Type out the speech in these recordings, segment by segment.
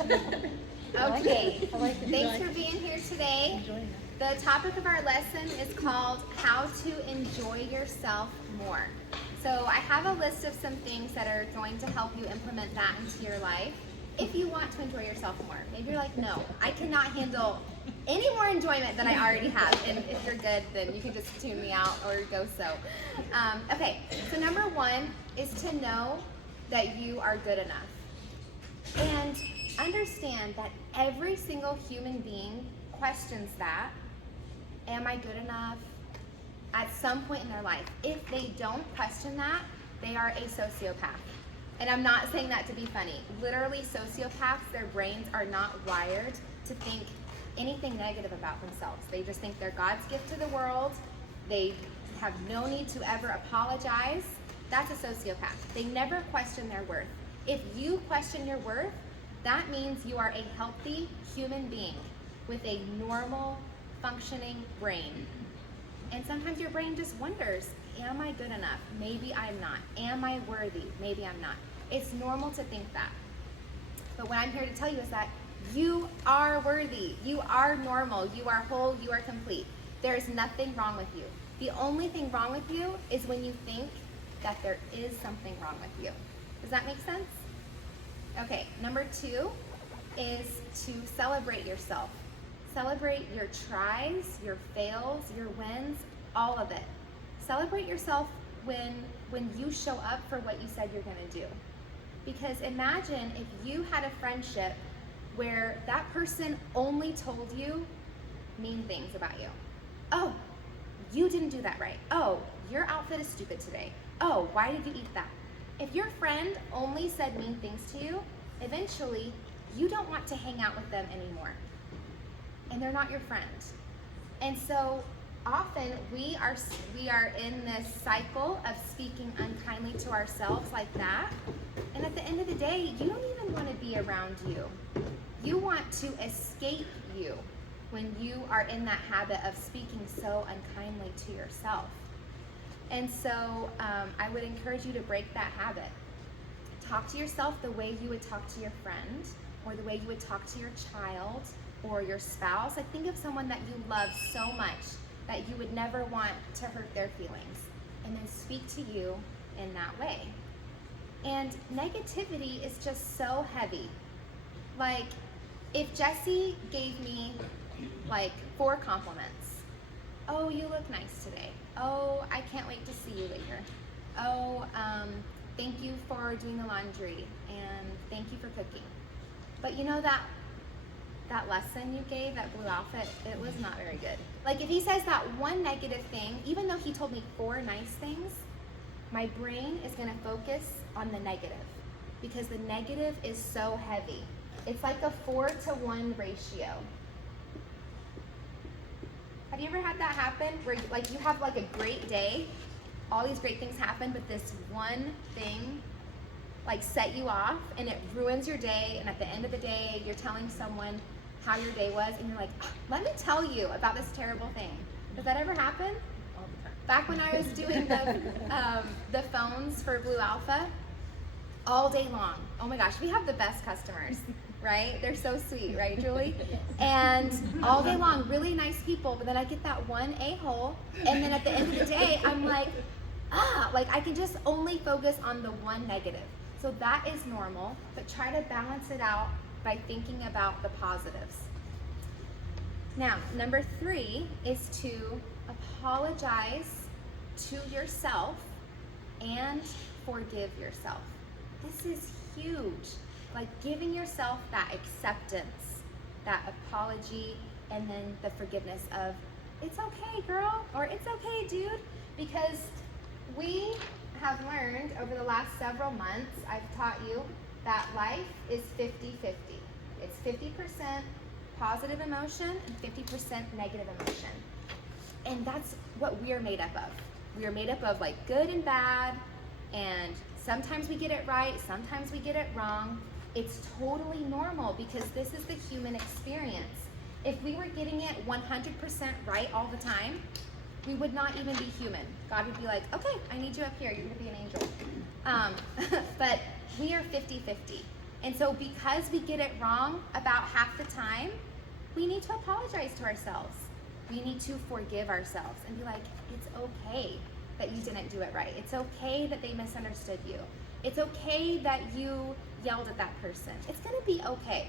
Okay, thanks for being here today. The topic of our lesson is called How to Enjoy Yourself More. So I have a list of some things that are going to help you implement that into your life if you want to enjoy yourself more. Maybe you're like, no, I cannot handle any more enjoyment than I already have. And if you're good, then you can just tune me out or go so. Okay, so number one is to know that you are good enough. And understand that every single human being questions that. Am I good enough? At some point in their life. If they don't question that, they are a sociopath. And I'm not saying that to be funny. Literally, sociopaths, their brains are not wired to think anything negative about themselves. They just think they're God's gift to the world. They have no need to ever apologize. That's a sociopath. They never question their worth. If you question your worth, that means you are a healthy human being with a normal, functioning brain. And sometimes your brain just wonders, am I good enough? Maybe I'm not. Am I worthy? Maybe I'm not. It's normal to think that. But what I'm here to tell you is that you are worthy. You are normal. You are whole. You are complete. There is nothing wrong with you. The only thing wrong with you is when you think that there is something wrong with you. Does that make sense? Okay, number two is to celebrate yourself. Celebrate your tries, your fails, your wins, all of it. Celebrate yourself when you show up for what you said you're gonna do. Because imagine if you had a friendship where that person only told you mean things about you. Oh, you didn't do that right. Oh, your outfit is stupid today. Oh, why did you eat that? If your friend only said mean things to you, eventually you don't want to hang out with them anymore. And they're not your friend. And so often we are in this cycle of speaking unkindly to ourselves like that. And at the end of the day, you don't even want to be around you. You want to escape you when you are in that habit of speaking so unkindly to yourself. And so I would encourage you to break that habit. Talk to yourself the way you would talk to your friend, or the way you would talk to your child or your spouse. Like, think of someone that you love so much that you would never want to hurt their feelings, and then speak to you in that way. And negativity is just so heavy. Like, if Jesse gave me like 4 compliments. Oh, you look nice today. Oh, I can't wait to see you later. Oh, thank you for doing the laundry, and thank you for cooking. But you know that lesson you gave, that blue outfit, it was not very good. Like, if he says that one negative thing, even though he told me 4 nice things, my brain is gonna focus on the negative, because the negative is so heavy. It's like a 4-to-1 ratio. Have you ever had that happen where you have like a great day, all these great things happen, but this one thing like set you off and it ruins your day, and at the end of the day you're telling someone how your day was and you're like, let me tell you about this terrible thing. Does that ever happen? All the time. Back when I was doing the phones for Blue Alpha, all day long. Oh my gosh, we have the best customers, right? They're so sweet, right, Julie? And all day long, really nice people, but then I get that one a-hole, and then at the end of the day, I'm like, like I can just only focus on the one negative. So that is normal, but try to balance it out by thinking about the positives. Now, number 3 is to apologize to yourself and forgive yourself. This is huge. Like, giving yourself that acceptance, that apology, and then the forgiveness of, it's okay, girl, or it's okay, dude. Because we have learned over the last several months, I've taught you that life is 50-50. It's 50% positive emotion and 50% negative emotion. And that's what we are made up of. We are made up of like good and bad, and sometimes we get it right, sometimes we get it wrong. It's totally normal because this is the human experience. If we were getting it 100% right all the time, we would not even be human. God would be like, okay, I need you up here, you're gonna be an angel. But we are 50-50. And so because we get it wrong about half the time, we need to apologize to ourselves. We need to forgive ourselves and be like, it's okay that you didn't do it right. It's okay that they misunderstood you. It's okay that you yelled at that person. It's gonna be okay.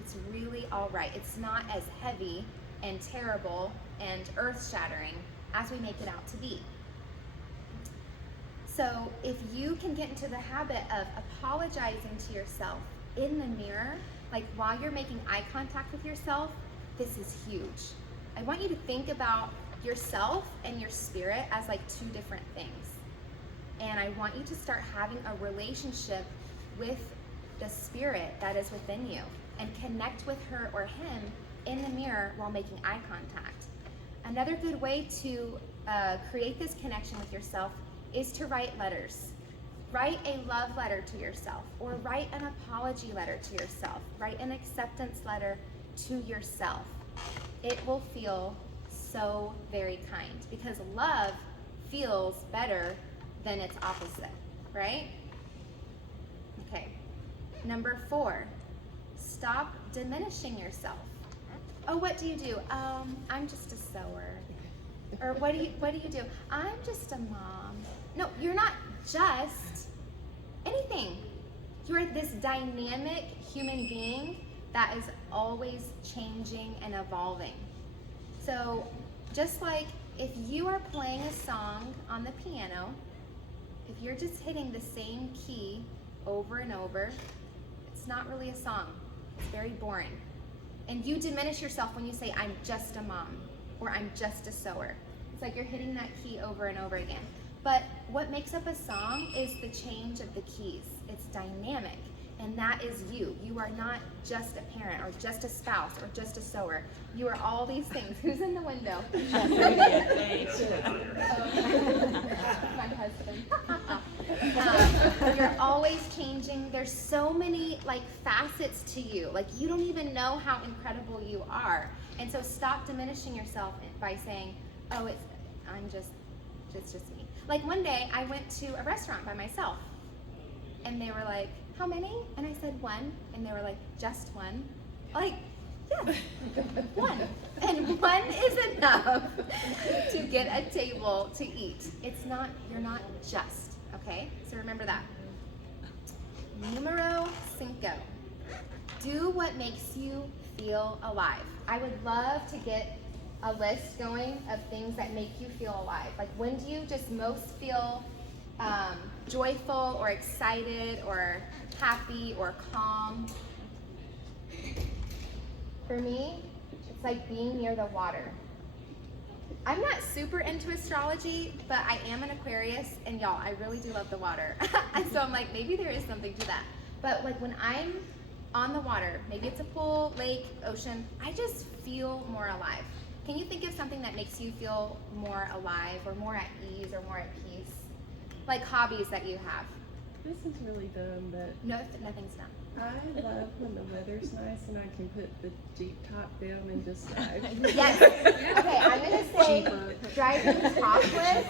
It's really all right. It's not as heavy and terrible and earth-shattering as we make it out to be. So if you can get into the habit of apologizing to yourself in the mirror, like while you're making eye contact with yourself, this is huge. I want you to think about yourself and your spirit as like two different things. And I want you to start having a relationship with the spirit that is within you and connect with her or him in the mirror while making eye contact. Another good way to create this connection with yourself is to write letters. Write a love letter to yourself, or write an apology letter to yourself. Write an acceptance letter to yourself. It will feel so very kind, because love feels better than its opposite, right? Okay. Number 4, stop diminishing yourself. Oh, what do you do? I'm just a sewer. Or what do you do? I'm just a mom. No, you're not just anything. You're this dynamic human being that is always changing and evolving. So just like if you are playing a song on the piano, if you're just hitting the same key over and over, it's not really a song. It's very boring. And you diminish yourself when you say, I'm just a mom, or I'm just a sewer. It's like you're hitting that key over and over again. But what makes up a song is the change of the keys. It's dynamic, and that is you. You are not just a parent, or just a spouse, or just a sewer. You are all these things. Who's in the window? My husband. You're always changing. There's so many like facets to you. Like you don't even know how incredible you are. And so stop diminishing yourself by saying, oh, it's just me. Like one day I went to a restaurant by myself, and they were like, how many? And I said 1, and they were like, just 1? Like, yeah, 1. And 1 is enough to get a table to eat. You're not just, okay? So remember that. Numero 5. Do what makes you feel alive. I would love to get a list going of things that make you feel alive. Like when do you just most feel joyful or excited or happy or calm? For me, it's like being near the water. I'm not super into astrology, but I am an Aquarius, and y'all, I really do love the water. And so I'm like, maybe there is something to that. But like when I'm on the water, maybe it's a pool, lake, ocean, I just feel more alive. Can you think of something that makes you feel more alive or more at ease or more at peace? Like hobbies that you have. This is really dumb, but No, nothing's dumb. I love when the weather's nice and I can put the Jeep top down and just drive. Yes. Okay, I'm going to say driving topless.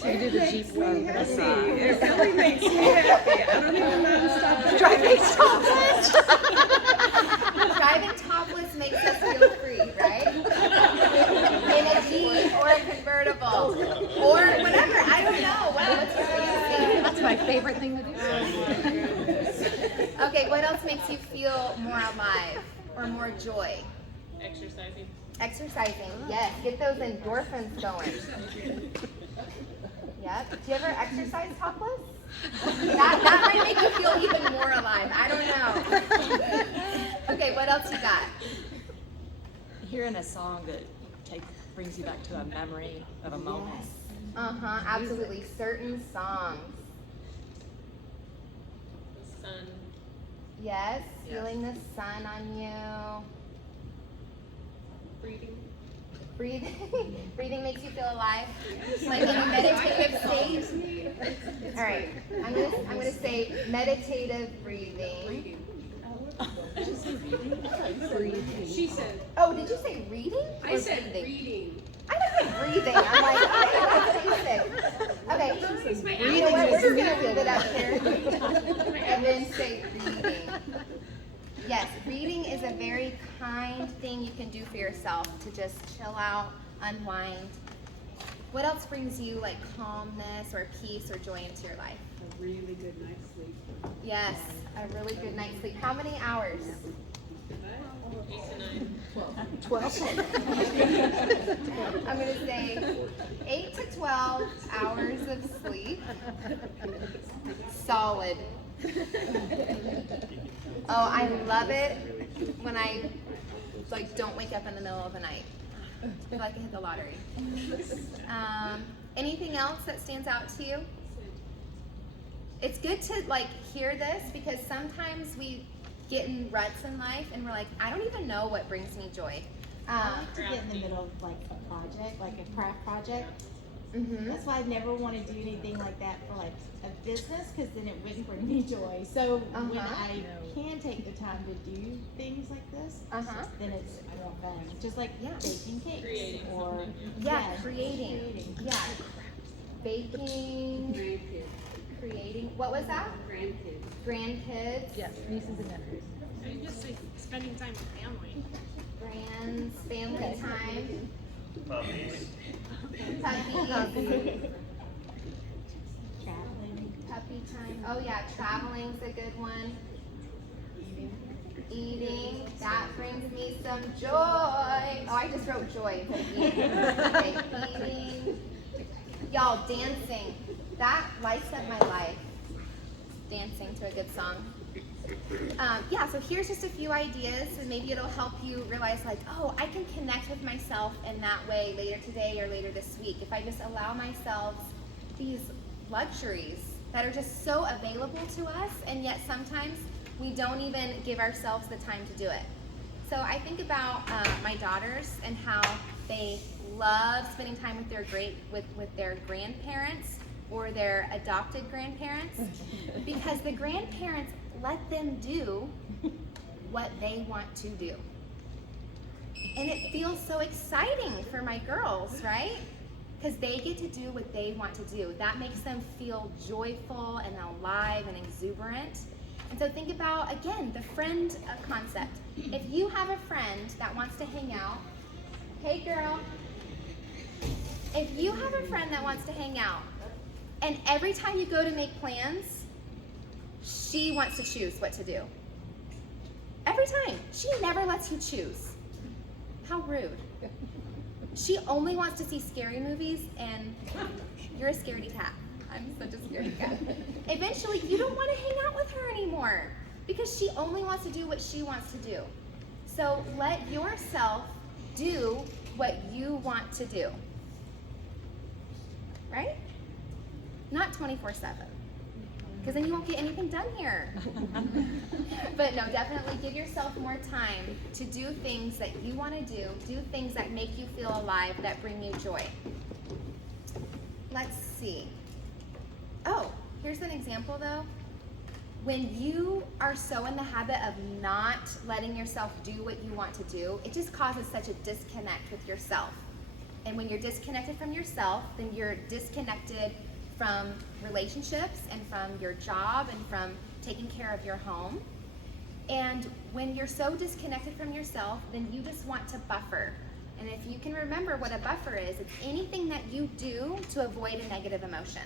So you do the Jeep one. It really makes me happy. I don't even know how to stop Driving topless. Driving topless makes us feel free, right? In a Jeep or a convertible or whatever. I don't know. Wow, that's crazy. That's my favorite thing to do. Okay, what else makes you feel more alive or more joy? Exercising. Exercising, yes. Get those endorphins going. Yep. Do you ever exercise topless? That might make you feel even more alive. I don't know. Okay, what else you got? Hearing a song that brings you back to a memory of a moment. Uh-huh, absolutely. Certain songs. The sun. Yes, feeling the sun on you. Breathing. Breathing makes you feel alive, like in a meditative state. All right, I'm gonna say meditative breathing. She said. Oh, did you say reading? I Or said breathing? reading. I thought breathing. I'm like, that's basic. Okay, you know what? We're just gonna leave it up here and then say reading. Yes, reading is a very kind thing you can do for yourself to just chill out, unwind. What else brings you like calmness or peace or joy into your life? A really good night's sleep. Yes, a really good night's sleep. How many hours? 8 to 9. 12. I'm going to say 8 to 12 hours of sleep. Solid. Oh, I love it when I like don't wake up in the middle of the night. I feel like I hit the lottery. Anything else that stands out to you? It's good to like hear this because sometimes we get in ruts in life and we're like, I don't even know what brings me joy. I like to get in the middle of like a project, like a craft project. Mhm. That's why I never want to do anything like that for like a business, because then it wouldn't bring me joy. So when I can take the time to do things like this, then it's more fun. Just like baking cakes Creating or something, Creating. Yeah. Baking, Grandkids. creating. What was that? Grandkids. Grandkids. Yes, nieces and nephews. I just like spending time with family. Grands, family time. Puppies. Puppies. traveling. Puppy time. Oh yeah, traveling's a good one. Eating. That brings me some joy. Oh, I just wrote joy. But eating. Okay, eating. Y'all, dancing. That lights up my life. Dancing to a good song. Yeah, so here's just a few ideas, and maybe it'll help you realize like, oh, I can connect with myself in that way later today or later this week if I just allow myself these luxuries that are just so available to us, and yet sometimes we don't even give ourselves the time to do it. So I think about my daughters and how they love spending time with their grandparents or their adopted grandparents because the grandparents let them do what they want to do. And it feels so exciting for my girls, right? Because they get to do what they want to do. That makes them feel joyful and alive and exuberant. And so think about, again, the friend concept. If you have a friend that wants to hang out, hey girl, if you have a friend that wants to hang out, and every time you go to make plans, she wants to choose what to do. Every time. She never lets you choose. How rude. She only wants to see scary movies, and you're a scaredy cat. I'm such a scaredy cat. Eventually, you don't want to hang out with her anymore because she only wants to do what she wants to do. So let yourself do what you want to do. Right? Not 24/7. Because then you won't get anything done here. But no, definitely give yourself more time to do things that you want to do things that make you feel alive, that bring you joy. Let's see. Oh, here's an example though. When you are so in the habit of not letting yourself do what you want to do, it just causes such a disconnect with yourself. And when you're disconnected from yourself, then you're disconnected from relationships and from your job and from taking care of your home. And when you're so disconnected from yourself, then you just want to buffer. And if you can remember what a buffer is, it's anything that you do to avoid a negative emotion.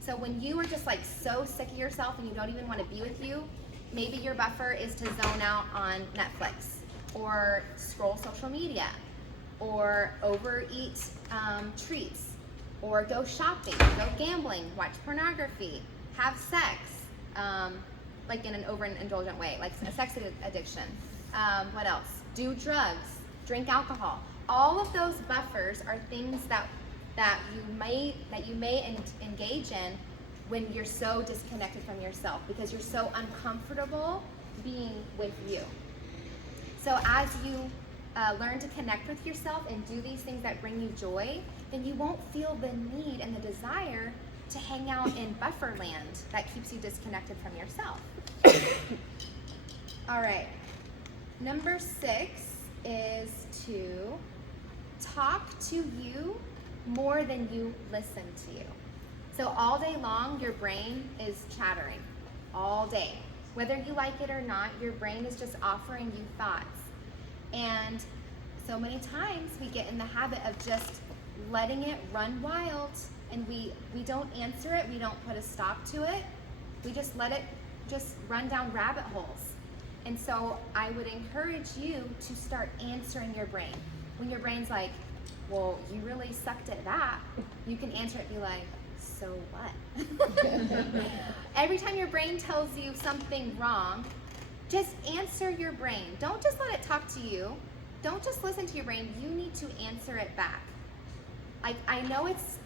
So when you are just like so sick of yourself and you don't even want to be with you, maybe your buffer is to zone out on Netflix or scroll social media or overeat treats, or go shopping, go gambling, watch pornography, have sex, like in an overindulgent way, like a sex addiction. What else? Do drugs, drink alcohol. All of those buffers are things that you may engage in when you're so disconnected from yourself because you're so uncomfortable being with you. So as you learn to connect with yourself and do these things that bring you joy, then you won't feel the need and the desire to hang out in buffer land that keeps you disconnected from yourself. All right. Number 6 is to talk to you more than you listen to you. So all day long, your brain is chattering all day. Whether you like it or not, your brain is just offering you thoughts. And so many times we get in the habit of just letting it run wild, and we don't answer it, we don't put a stop to it. We just let it just run down rabbit holes. And so I would encourage you to start answering your brain. When your brain's like, well, you really sucked at that, you can answer it and be like, so what? Every time your brain tells you something wrong, just answer your brain. Don't just let it talk to you. Don't just listen to your brain. You need to answer it back. I know it's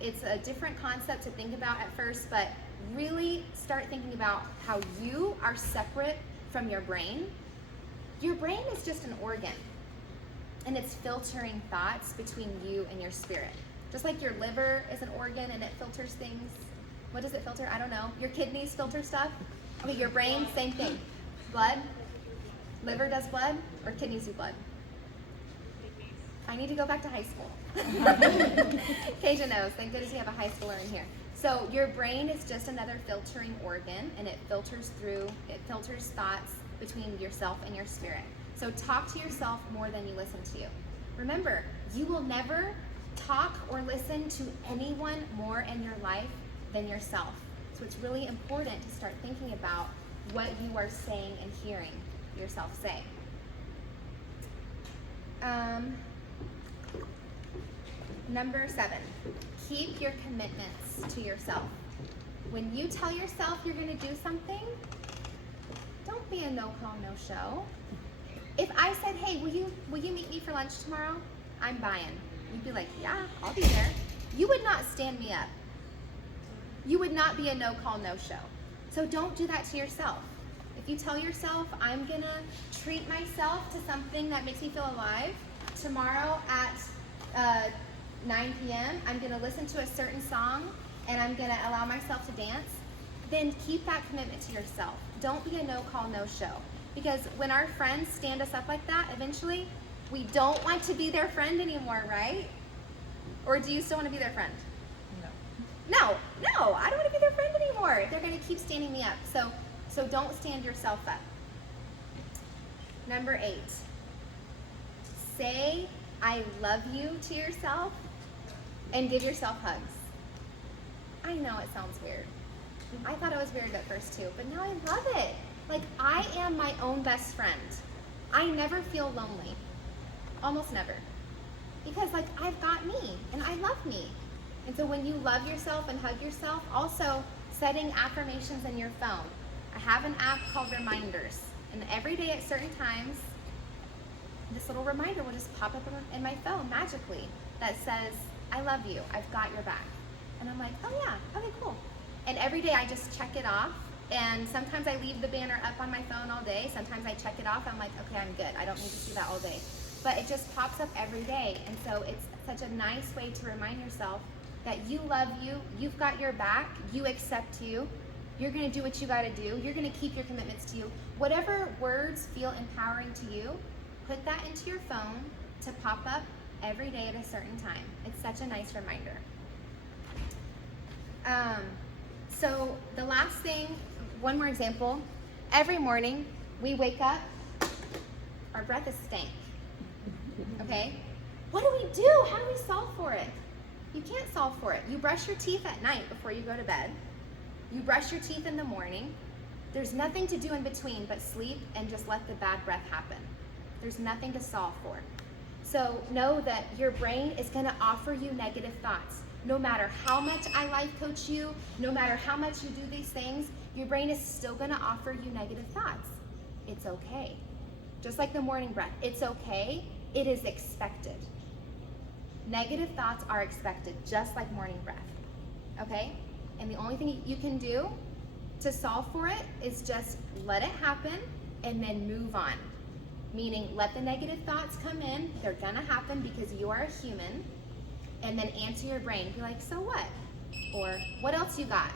a different concept to think about at first, but really start thinking about how you are separate from your brain. Your brain is just an organ, and it's filtering thoughts between you and your spirit. Just like your liver is an organ and it filters things. What does it filter? I don't know. Your kidneys filter stuff. Okay, your brain, same thing. Blood. Liver does blood, or kidneys do blood? I need to go back to high school. Kasia knows. Thank goodness we have a high schooler in here. So your brain is just another filtering organ, and it filters thoughts between yourself and your spirit. So talk to yourself more than you listen to you. Remember, you will never talk or listen to anyone more in your life than yourself. So it's really important to start thinking about what you are saying and hearing yourself say. Number 7, keep your commitments to yourself. When you tell yourself you're going to do something, don't be a no-call, no-show. If I said, hey, will you meet me for lunch tomorrow? I'm buying. You'd be like, yeah, I'll be there. You would not stand me up. You would not be a no-call, no-show. So don't do that to yourself. If you tell yourself, I'm going to treat myself to something that makes me feel alive, tomorrow at 9 p.m., I'm going to listen to a certain song, and I'm going to allow myself to dance, then keep that commitment to yourself. Don't be a no-call, no-show. Because when our friends stand us up like that, eventually, we don't want to be their friend anymore, right? Or do you still want to be their friend? No, I don't want to be their friend anymore. They're going to keep standing me up. So don't stand yourself up. Number 8, say I love you to yourself and give yourself hugs. I know it sounds weird. I thought it was weird at first too, but now I love it. Like, I am my own best friend. I never feel lonely. Almost never. Because, like, I've got me, and I love me. And so when you love yourself and hug yourself, also setting affirmations in your phone. I have an app called Reminders, and every day at certain times, this little reminder will just pop up in my phone magically that says, I love you, I've got your back. And I'm like, oh yeah, okay, cool. And every day I just check it off, and sometimes I leave the banner up on my phone all day, sometimes I check it off, I'm like, okay, I'm good, I don't need to see that all day. But it just pops up every day, and so it's such a nice way to remind yourself that you love you, you've got your back, you accept you, you're gonna do what you gotta do, you're gonna keep your commitments to you. Whatever words feel empowering to you, put that into your phone to pop up every day at a certain time. It's such a nice reminder. So the last thing, one more example. Every morning we wake up, our breath is stank. Okay? What do we do? How do we solve for it? You can't solve for it. You brush your teeth at night before you go to bed. You brush your teeth in the morning. There's nothing to do in between but sleep and just let the bad breath happen. There's nothing to solve for. So know that your brain is going to offer you negative thoughts. No matter how much I life coach you, no matter how much you do these things, your brain is still going to offer you negative thoughts. It's okay. Just like the morning breath, it's okay. It is expected. Negative thoughts are expected, just like morning breath. Okay? And the only thing you can do to solve for it is just let it happen and then move on. Meaning, let the negative thoughts come in. They're gonna happen because you are a human. And then answer your brain. Be like, so what? Or, what else you got?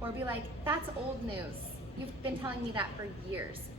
Or be like, that's old news. You've been telling me that for years.